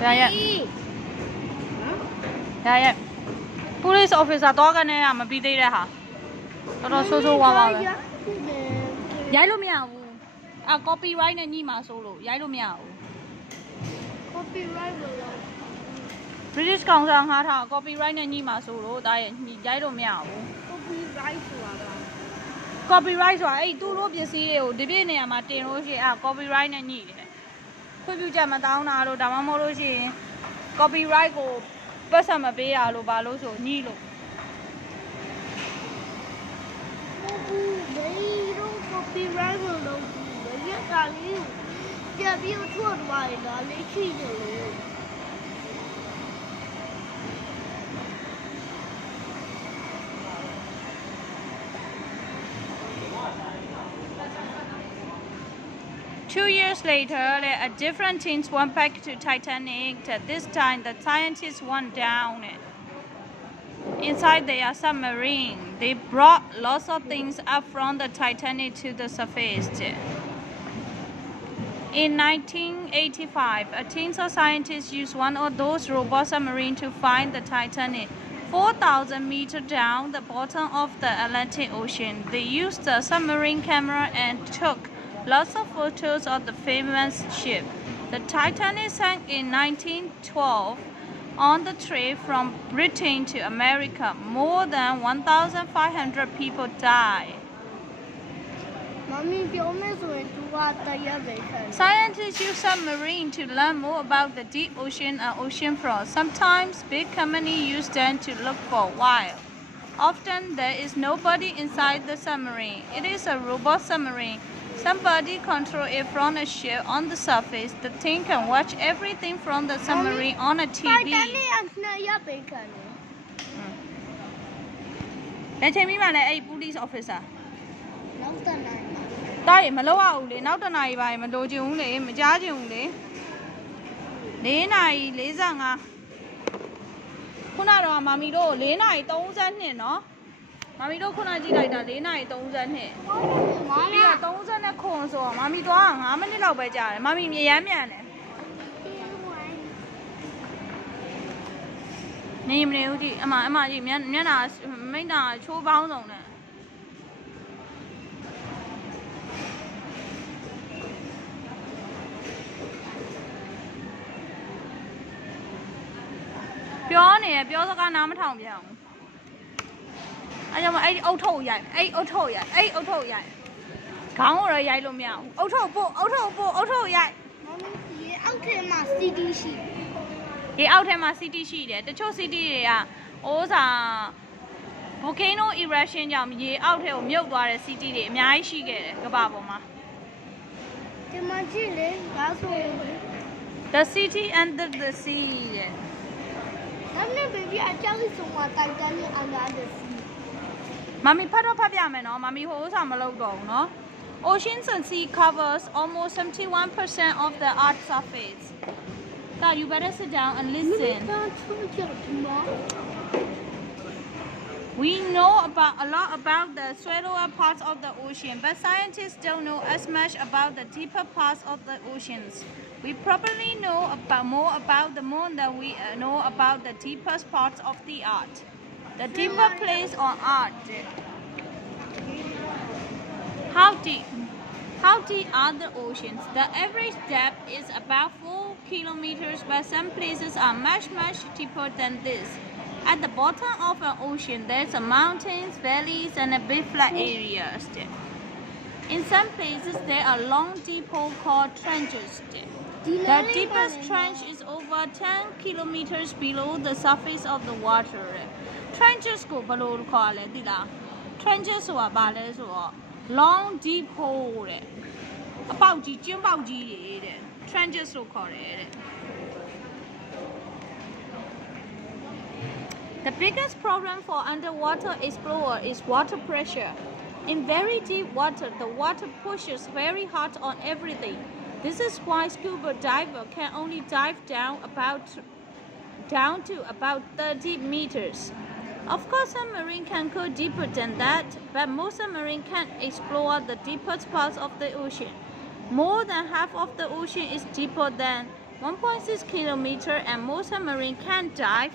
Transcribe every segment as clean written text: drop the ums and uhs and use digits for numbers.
Yeah, yeah. Police officer တော့ကနေမပြီးသေးတဲ့ဟာတော်တော်ဆိုးဆိုးဝါးဝါပဲရိုက်လို့မရဘူးအာ copyright နဲ့ညှိမှာဆိုလို့ရိုက်လို့မရဘူး copyright လို့ British Council ငှားထား copyright နဲ့ညှိမှာဆိုလို့ဒါရဲ့ရိုက်လို့မရဘူး copyright ဆိုတာက copyright ဆိုတာအဲ့သူတို့ပစ္စည်းတွေကိုဒီပြည့်နေရာမှာတင်လို့ရှိရင် copyright နဲ့ညှိတယ်ခွင့်ပြုချက်မတောင်းတာလို့ဒါမှမဟုတ်လို့ရှိရင် copyright ကိုပတ်စံမပေးရလို့ဘာလို့ဆိုညှိလို့ copyright လို့လုပ်ပြီးရတာလေးပြပြီးထွက်သွားရင်ဒါလေးရှိတယ်လို့ 2 years later, a different teams went back to Titanic. This time, the scientists went down inside their submarine. They brought lots of things up from the Titanic to the surface. In 1985, a team of scientists used one of those robot submarines to find the Titanic 4,000 meters down the bottom of the Atlantic Ocean. They used the submarine camera and took lots of photos of the famous ship. The Titanic sank in 1912 on the trip from Britain to America. More than 1,500 people died. Mommy, Scientists use submarines to learn more about the deep ocean and ocean floor. Sometimes big companies use them to look for whales. Often there is nobody inside the submarine. It is a robot submarine. Somebody controls it from a ship on the surface. The team can watch everything from the submarine on a TV. လက်ချိန်ပြီးမှလည်းအဲ့ police officer နောက်တနိုင်မှာ တားရမလောက်အောင်လေနောက်တနားကြီးပါမလိုချင်ဘူးလေမကြားချင်ဘူးလေ4နာရီ45ခုနတော့မမီတို့4နာရီ32နော်မမီတို့ခုနကြည့်လိုက်တာ4နာရီ32ပြီးတော့30ခွန်ဆိုတော့မမီတော့5မိနစ်လောက်ပဲကြာတယ်မမီမြရမ်းမြန်တယ်နေမနေဦးကြည့်အမကြီးမျက်နှာမိတ်နာချိုးပေါင်းစုံနဲ့ပြောနေရပြောစကားနားမထောင်ပြအောင်အဲ့ကြောင့်အဲ့ဒီအုတ်ထုတ်ရိုက်အဲ့အုတ်ထုတ်ရိုက်အဲ့အုတ်ထုတ်ရိုက်ခေါင်းကိုတော့ရိုက်လို့မရဘူးအုတ်ထုတ်ပို့အုတ်ထုတ်ပို့အုတ်ထုတ်ရိုက် Mommy ရေအောက်ထဲမှာ CD ရှိတယ် ရေအောက်ထဲမှာ city ရှိတယ်တချို့ city တွေကအိုးစာ volcano eruption ကြောင့်ရေအောက်ထဲကိုမြုပ်သွားတဲ့ city တွေအများကြီးရှိခဲ့တယ်ကမ္ဘာပေါ်မှာ ဒီမှာကြည့်လေဒါဆိုရင် The city under the sea တဲ့ ဒါနဲ့ baby အကြောင်းဆုံးမှာတိုင်တန်နဲ့အနားတဲ့စီ မမီဖတ်တော့ဖတ်ပြမယ်နော်မမီဟိုဥစ္စာမလုပ်တော့ဘူးနော် Oceans and sea covers almost 71% of the earth's surface. God, you better sit down and listen. We know a lot about the shallower parts of the ocean, but scientists don't know as much about the deeper parts of the oceans. We probably know more about the moon than we know about the deepest parts of the earth. The deeper place on earth. How deep are the oceans? The average depth is about 4 kilometers, but some places are much deeper than this. At the bottom of an ocean, there's mountains, valleys, and a big flat areas. In some places, there are long, deep holes called trenches. The deepest trench is over 10 kilometers below the surface of the water. Trenches ကိုဘယ်လိုခေါ်လဲသိလား Trenches ဆိုတာဘာလဲဆိုတော့ long deep hole တဲ့အပေါက်ကြီးကျင်းပေါက်ကြီးတွေတဲ့ Trenches လို့ခေါ်တယ်တဲ့ The biggest problem for underwater explorer is water pressure. In very deep water, the water pushes very hard on everything. This is why scuba diver can only dive down to about 30 meters. Of course, submarine can go deeper than that, but most submarines can't explore the deepest parts of the ocean. More than half of the ocean is deeper than 1.6 kilometer, and most submarine can't dive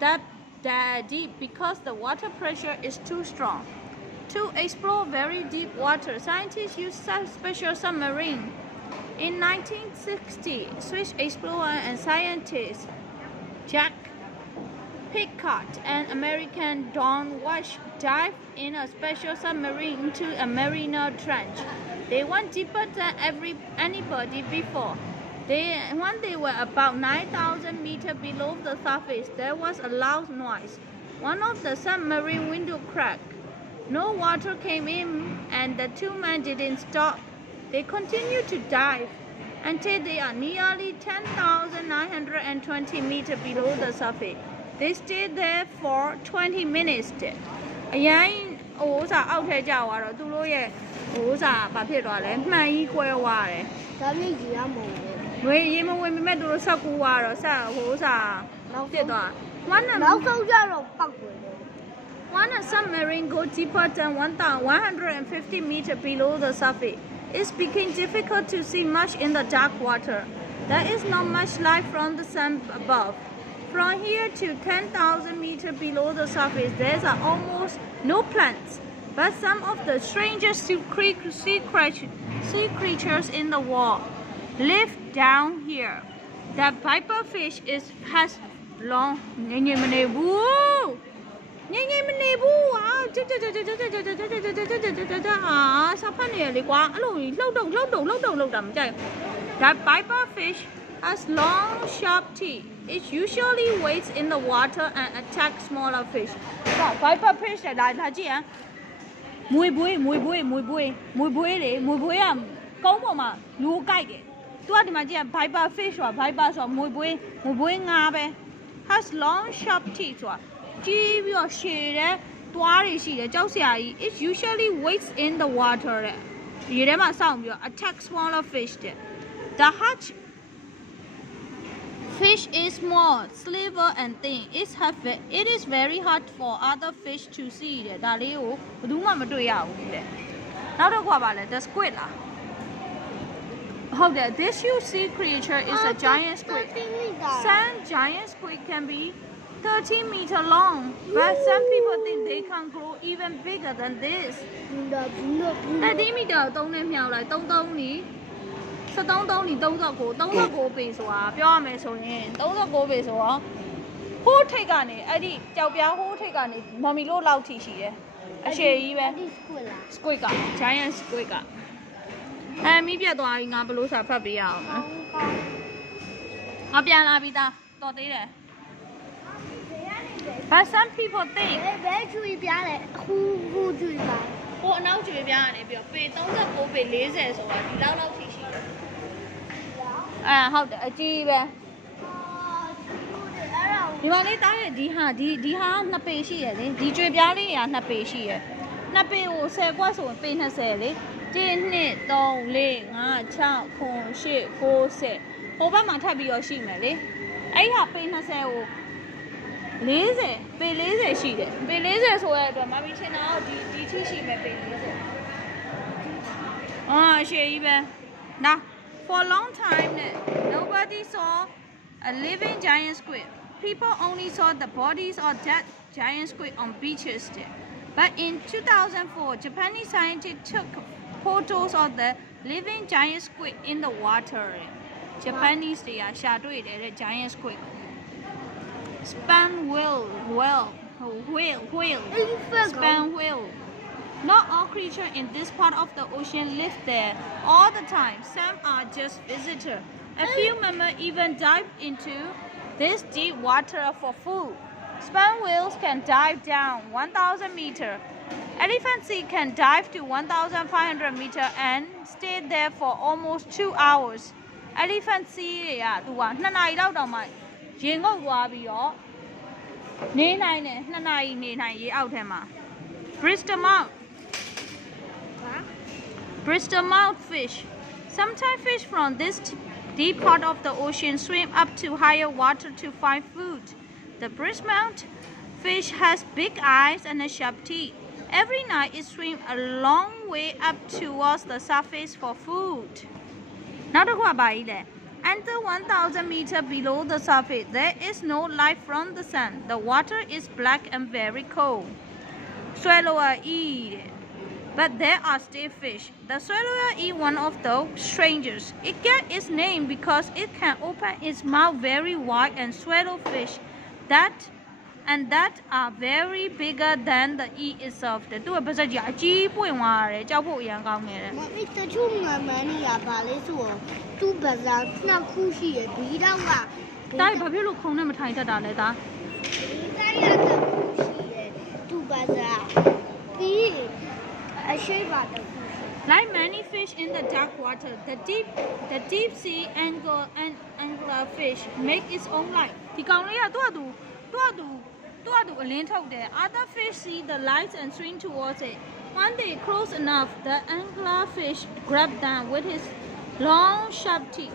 that deep because the water pressure is too strong. To explore very deep water, scientists use special submarine. In 1960, Swiss explorer and scientist Jack Piccard and American Don Wash dived in a special submarine into a Mariana Trench. They went deeper than anybody before. When they were about 9,000 meters below the surface, there was a loud noise. One of the submarine windows cracked. No water came in, and the two men didn't stop. They continued to dive until they are nearly 10,920 meters below the surface. They stayed there for 20 minutes. အရင်ဟိုဥစားအောက်ထဲကျသွားတော့သူတို့ရဲ့ဟိုဥစားဘာဖြစ်သွားလဲမှန်ကြီးကွဲသွားတယ်။ဒါမျိုးကြီးရမဟုတ်ဘူး။ဝေးရေမဝင်ပေမဲ့သူတို့ဆက်ကူသွားတော့ဆက်ဟိုဥစားနောက်ပြစ်သွား။နောက်ဆုံးကျတော့ပောက်သွားတယ်။ When a submarine goes deeper than 1,150 meters below the surface, it became difficult to see much in the dark water. There is not much light from the sun above. From here to 10,000 meters below the surface, there are almost no plants. But some of the strangest sea creatures in the world live down here. The piper fish has long. ငယ်ငယ်မနေဘူးဟာစာဖတ်နေရလေကွာအဲ့လိုလှုပ်တော့တာမကြိုက် That piper fish has long sharp teeth. It usually waits in the water and attacks smaller fish. Piper fish လာကြည့်ဟမ်မွေဘွေးလေမွေဘွေးကကုန်းပေါ်မှာလူကိုကြိုက်တယ်သူကဒီမှာကြည့် Piper fish ဆိုတာ Piper ဆိုတာမွေဘွေးငါပဲ has long sharp teeth ဆိုတာကြီးပြီးတော့ရှည်တဲ့သွားတွေရှိတယ်ကြောက်စရာကြီး it usually waits in the water တဲ့ရေထဲမှာစောင့်ပြီးတော့ attack smaller fish တဲ့ the hatch fish is small slender and thin it is very hard for other fish to see တဲ့ဒါလေးကိုဘယ်သူမှမတွေ့ရဘူးတဲ့နောက်တစ်ခုကပါလဲ the squid လားဟုတ်တယ် this huge sea creature is a giant squid some giant squid can be 13 meters long, but some people think they can grow even bigger than this. 13 meters သုံးနဲ့မြောက်လိုက်33နီ73နီ39ပေဆိုတာပြောရမယ်ဆိုရင်39ပေဆိုတော့ဟိုးထိတ်ကနေအဲ့ဒီကြောက်ပြားဟိုးထိတ်ကနေမမီလို့လောက်ထိရှိတယ်အရှည်ကြီးပဲ squid က giant squid ကမီးပြတ်သွားပြီငါဘလို့စာဖတ်ပေးရအောင်ငါပြန်လာပြီသားတော်သေးတယ် But some people think ဘယ်ကျွေးပြားလဲအခုကျွေးပါဟိုအနောက်ကျွေးပြားကနေပြီးတော့ပေ39ပေ40ဆိုတာဒီလောက်ထိရှိတယ်ဟုတ်တယ်အကြီးပဲဒီမှာလေးတားရဲ့ဒီဟာ2ပေရှိရလေဒီကျွေးပြားလေးက2ပေရှိရ2ပေကို10ကွက်ဆိုရင်ပေ20လေ1 2 3 4 5 6 9 8 9 10ဟိုဘက်မှာထပ်ပြီးတော့ရှိမယ်လေအဲ့ဟာပေ20ကို40ပေ40ရှိတယ်ပေ40ဆိုရတဲ့အတွက်မမီထင်တာဒီထိရှိမယ်ပေ40ရှည်ကြီးပဲ Now for a long time nobody saw a living giant squid. People only saw the bodies of dead giant squid on beaches. But in 2004, Japanese scientists took photos of the living giant squid in the water. Japanese တွေကရှာတွေ့တယ်တဲ့ giant squid. Sperm whale. Sperm whale. Not all creatures in this part of the ocean live there all the time. Some are just visitors. A few members even dive into this deep water for food. Sperm whales can dive down 1,000 meters. Elephant sea can dive to 1,500 meters and stay there for almost 2 hours. Elephant sea တွေကသူက2 နာရီလောက်တောင်မှရေငုပ်သွားပြီးတော့နေနိုင်တယ်2 နာရီနေနိုင်ရေအောက်ထဲမှာ Bristol mouth fish. Sometimes fish from this deep part of the ocean swim up to higher water to find food. The Bristol mouth fish has big eyes and a sharp teeth. Every night it swims a long way up towards the surface for food. နောက်တစ်ခုကပါကြီးလေ Under 1,000 meters below the surface, there is no light from the sun. The water is black and very cold. Swallower eat it. But there are still fish. The swallower eat one of the strangers. It gets its name because it can open its mouth very wide and swallow fish that are very bigger than the eel itself. The two are just a cheap one. Mommy, the two many are ballet so two bazar, not cushy, beat out. Dai, Papa, look, come and tie that on it. Two bazar. Be a shape of the Like many fish in the dark water, the deep sea anglerfish make its own light. Other fish see the light and swim towards it. When they close enough, the anglerfish grab them with his long sharp teeth.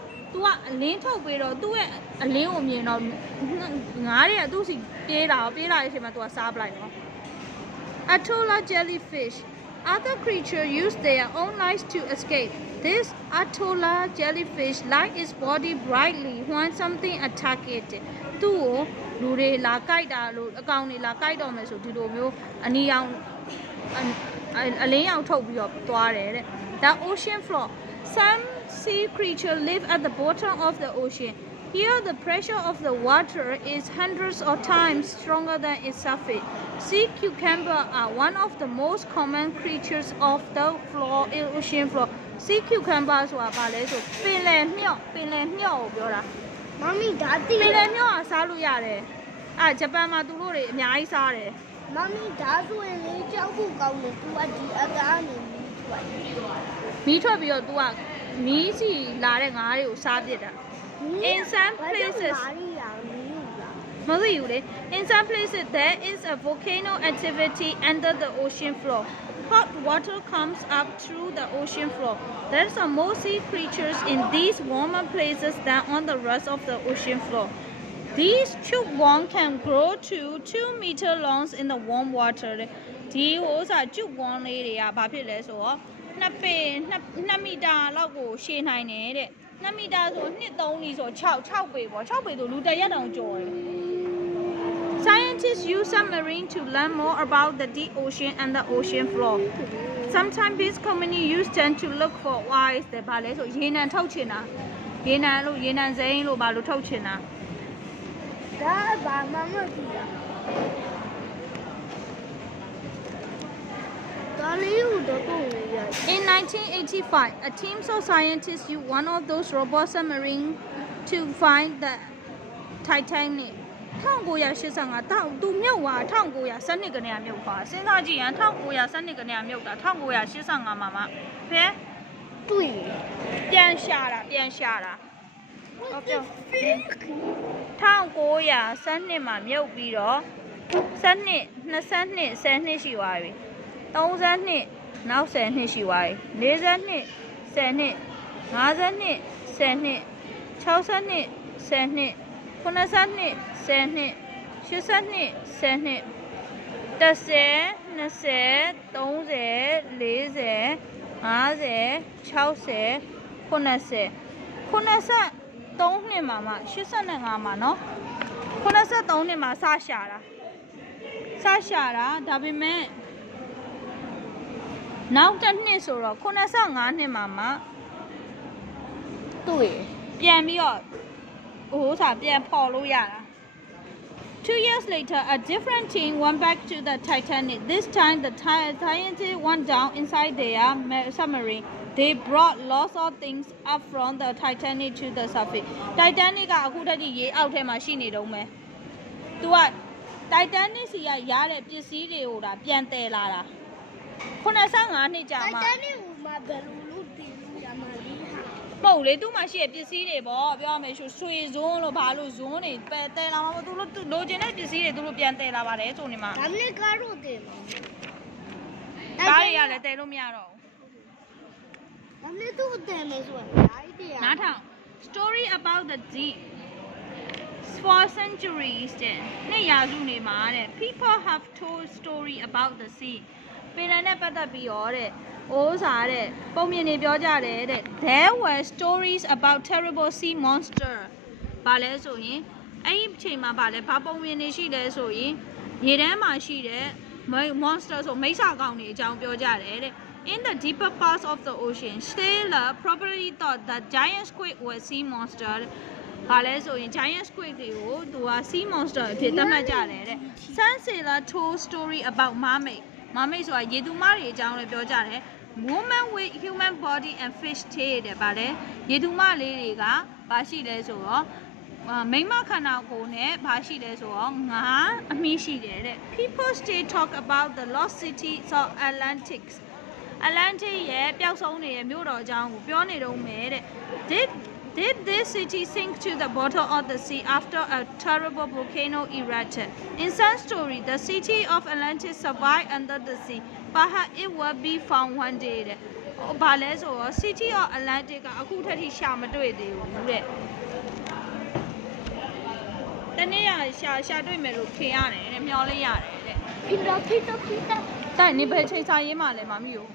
Atolla jellyfish. Other creatures use their own lights to escape. This Atolla jellyfish lights its body brightly when something attacks it. The ocean floor. Some sea creatures live at the bottom of the ocean. Here, the pressure of the water is hundreds of times stronger than its surface. Sea cucumbers are one of the most common creatures of the ocean floor. Sea cucumbers are Mommy, Daddy. Japan Mommy, that's when they jump out to the other In some places, there is a volcano activity under the ocean floor. Hot water comes up through the ocean floor. There are more sea creatures in these warmer places than on the rest of the ocean floor. These chugworms can grow to 2 meters long in the warm water. These chugworms are 2 meter long. 2 meter so 2 年so 6倍喎，6倍到လူ1人做。Scientists use submarine to learn more about the deep ocean and the ocean floor. Sometimes these companies use them to look for whales. ဘာလဲဆိုရေနံထုတ်ချင်တာရေနံစိမ်းလို့ဘာလို့ထုတ်ချင်တာ ဒါဘာမှမသိတာ In 1985, a team of scientists used one of those robot submarines to find the Titanic. 1985တောက်သူမြုပ်သွား1912ကနေမြုပ်သွားစဉ်းစားကြည့်ရင်1912ကနေမြုပ်တာ1985မှာဖဲတွေ့ပြန်ရှာတာဟုတ်ပြော1912မှာမြုပ်ပြီးတော့12 22 10နှစ်ရှိသွားပြီ32နောက်10နှစ်ရှိသွားပြီ40နှစ်10နှစ်50နှစ်10နှစ်60နှစ်10နှစ်90နှစ်10နှစ်80နှစ်10နှစ်10 20 30 40 50 60 90 93နှစ်မှာမှ85မှာเนาะ93နှစ်မှာစရှာတာဒါပေမဲ့နောက်တစ်နှစ်ဆိုတော့85နှစ်မှာမှတွေ့ပြန်ပြီးတော့ပြန်ဖော်လို့ရတာ 2 years later, a different team went back to the Titanic. This time, the scientists went down inside their submarine. They brought lots of things up from the Titanic to the surface. Titanic ကအခုတည်းကရေအောက်ထဲမှာရှိနေတော့မယ်။ तू က Titanic စီကရတဲ့ပစ္စည်းတွေကိုဒါပြန်တည်လာတာ85နှစ်ကြာမှာ Titanic မှာဘယ်လိုလုပ်တည်လို့ရမှာလဲဟာ ပုတ်လေသူ့မှာရှိတဲ့ပစ္စည်းတွေပေါ့ပြောရမယ်ဆိုဆွေဇွန်းလို့ဘာလို့ဇွန်းတွေပယ်တဲလာမှာပေါ့သူတို့လိုချင်တဲ့ပစ္စည်းတွေသူတို့ပြန်တဲလာပါတယ်ဆိုနေမှာ ဒါနဲ့ကားလို့တည်မှာ ကားတွေကလည်းတဲလို့မရတော့ဘူး ဒါနဲ့သူ့တည်မယ်ဆိုတာအားတည်ရ နားထောင် story about the deep for centuries တဲ့နှစ်ရာစုနေမှာတဲ့ people have told story about the sea ပင်လယ်နဲ့ပတ်သက်ပြီးတော့တဲ့အိုးစားတဲ့ပုံမြင်တွေပြောကြတယ်တဲ့ There were stories about terrible sea monster ဘာလဲဆိုရင်အဲ့ဒီအချိန်မှာဗာလဲဘာပုံမြင်နေရှိလဲဆိုရင်ရေထဲမှာရှိတဲ့ monster ဆိုမိစ္ဆာကောင်တွေအကြောင်းပြောကြတယ်တဲ့ In the deeper parts of the ocean, sailors probably thought that giant squid were sea monster. ဘာလဲဆိုရင် giant squid တွေကိုသူက sea monster အဖြစ်သတ်မှတ်ကြတယ်တဲ့ Some sailors told story about mermaid. mermaid ဆိုတာရေသူမတွေအကြောင်းလည်းပြောကြတယ် Woman with human body and fish tail တဲ့ဗာလဲရေသူမလေးတွေကဘာရှိလဲဆိုတော့မိမခန္ဓာကိုယ်နဲ့ဘာရှိလဲဆိုတော့ငါအမီးရှိတယ်တဲ့ People still talk about the lost cities of Atlantis Atlantis ရဲ့ပျောက်ဆုံးနေတဲ့မြို့တော်အကြောင်းကိုပြောနေတော့မယ်တဲ့ Did this city sink to the bottom of the sea after a terrible volcano erupted? In some story, the city of Atlantis survived under the sea. Perhaps it will be found one day. ဘာလဲဆိုတော့ City of Atlantis ကအခုထက်ထိရှာမတွေ့သေးဘူးတဲ့တနေ့ရရှာတွေ့မယ်လို့ထင်ရတယ်တဲ့မျောလေးရတယ်တဲ့ ဖိတာတိုင်နေဘယ်ချိန်စာရေးမှလဲမမီကို